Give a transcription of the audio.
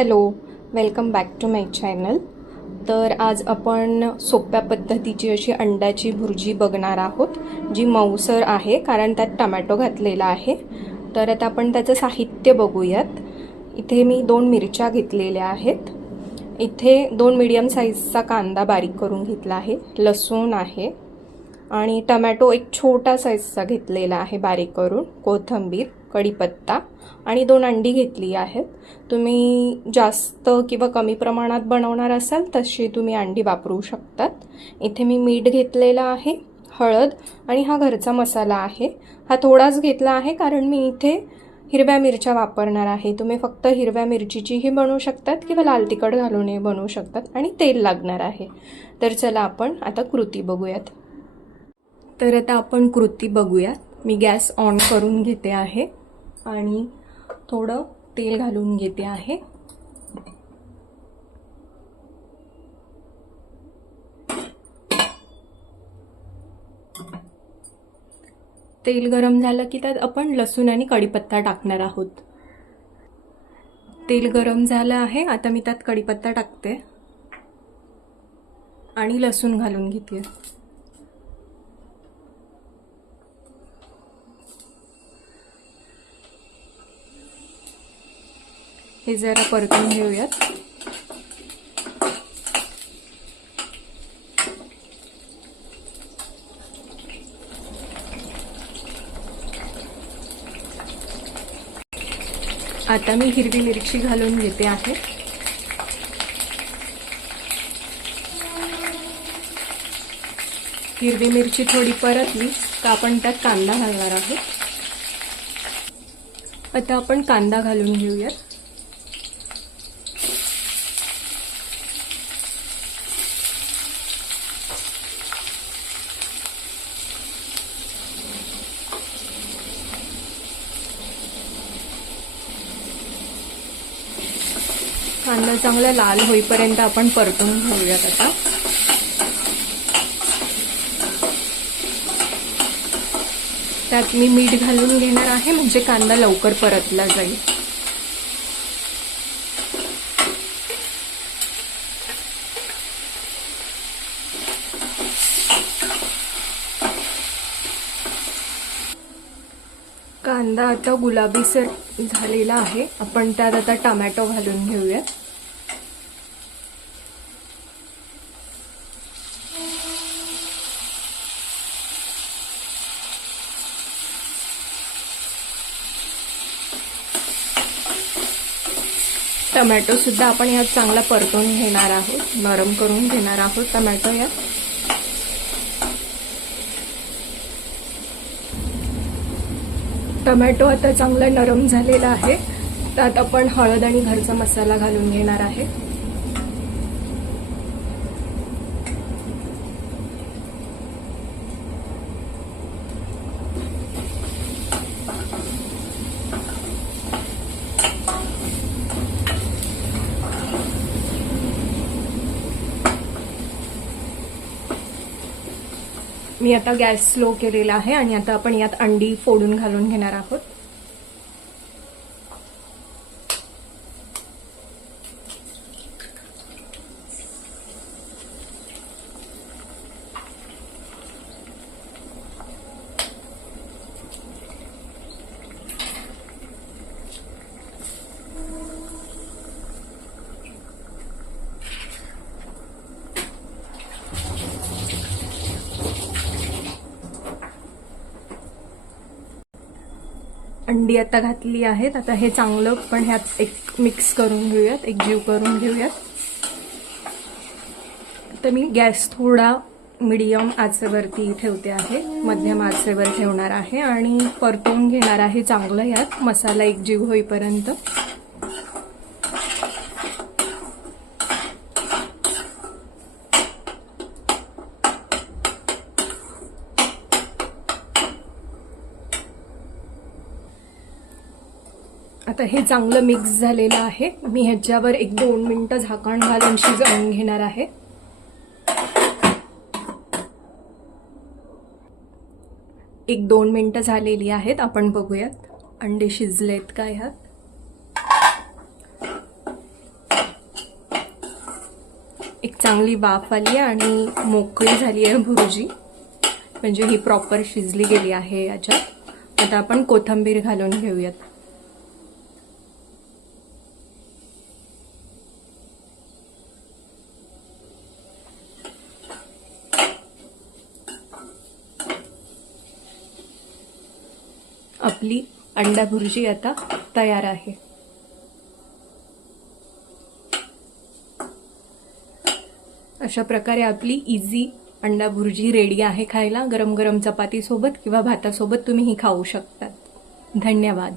Hello, welcome back to my channel. तर आज आपण सोप्या पद्धतीची अशी अंड्याची भुर्जी बघणार आहोत, जी मऊसर आहे कारण त्यात टोमॅटो घातलेला आहे। तर आता आपण त्याचं साहित्य बघूयात। इथे मी 2 मिरच्या घेतलेल्या आहेत, इथे 2 मीडियम साईजचा कांदा बारीक करून घेतला आहे, लसूण आहे आणि टोमॅटो एक छोटा साईजचा घेतलेला आहे बारीक करून, कोथिंबीर, कढीपत्ता आणि 2 अंडी घेतली आहेत। तुम्ही जास्त किंवा कमी प्रमाणात बनवणार असाल तशी तुम्ही अंडी वापरू शकतात। इथे मी मीठ घेतलेला आहे, हळद आणि हा घरचा मसाला आहे। हा थोडाच घेतला आहे कारण मी इथे हिरव्या मिरच्या वापरणार आहे। तुम्ही फक्त हिरव्या मिरचीचीही बनवू शकतात किंवा लाल तिखट घालूनही बनवू शकतात आणि तेल लागणार आहे। तर चला आपण आता कृती बघूयात। तर आता आपण कृती बघूया। मी गॅस ऑन करून घेते आहे आणि थोडं तेल घालून घेते आहे। तेल गरम झालं की त्यात आपण लसूण आणि कढीपत्ता टाकणार आहोत। तेल गरम झालं आहे, आता मी त्यात कढीपत्ता टाकते आणि लसूण घालून घेते। हे जरा परतून घेऊयात। आता मी हिरवी मिरची घालून घेते आहे। हिरवी मिरची थोडी परतली तर आपण त्यात कांदा घालणार आहोत। आता आपण कांदा घालून घेऊयात। कांदा चांगला लाल होईपर्यंत आपण परतून घेऊयात। आता त्यात मी मीठ घालून घेणार आहे म्हणजे कांदा लवकर परतला जाईल। कांदा आता गुलाबीसर झालेला आहे, आपण त्यात आता टोमॅटो घालून घेऊया। टोमॅटो सुद्धा आपण यात चांगला परतून घेणार आहोत, नरम करून घेणार आहोत टोमॅटो यात। टोमॅटो आता चांगला नरम झालेला आहे, त्यात आपण हळद आणि घरचा मसाला घालून घेणार आहे। मी आता गॅस स्लो केलेला आहे आणि आता आपण यात अंडी फोडून घालून घेणार आहोत। अंडी आता घातली आहेत, आता हे चांगलं पण ह्यात एक मिक्स करून घेऊयात, एकजीव करून घेऊयात। तर मी गॅस थोडा मीडियम आचेवरती ठेवते आहे, मध्यम आचेवर ठेवणार आहे आणि परतून घेणार आहे चांगलं यात मसाला एकजीव होईपर्यंत। आता हे चांगलं मिक्स झालेलं आहे, मी ह्याच्यावर 1-2 मिनिटं झाकण घालून शिजवून घेणार आहे। 1-2 मिनिटं झालेली आहेत, आपण बघूयात अंडे शिजलेत का ह्यात। एक चांगली वाफ आली आहे आणि मोकळी झाली आहे भुर्जी, म्हणजे ही प्रॉपर शिजली गेली आहे याच्यात। आता आपण कोथिंबीर घालून घेऊयात। आपली अंडा भुर्जी आता तयार आहे। अशा प्रकारे आपली इझी अंडा भुर्जी रेडी आहे खायला। गरम गरम चपाती सोबत किंवा भातासोबत तुम्ही ही खाऊ शकता। धन्यवाद।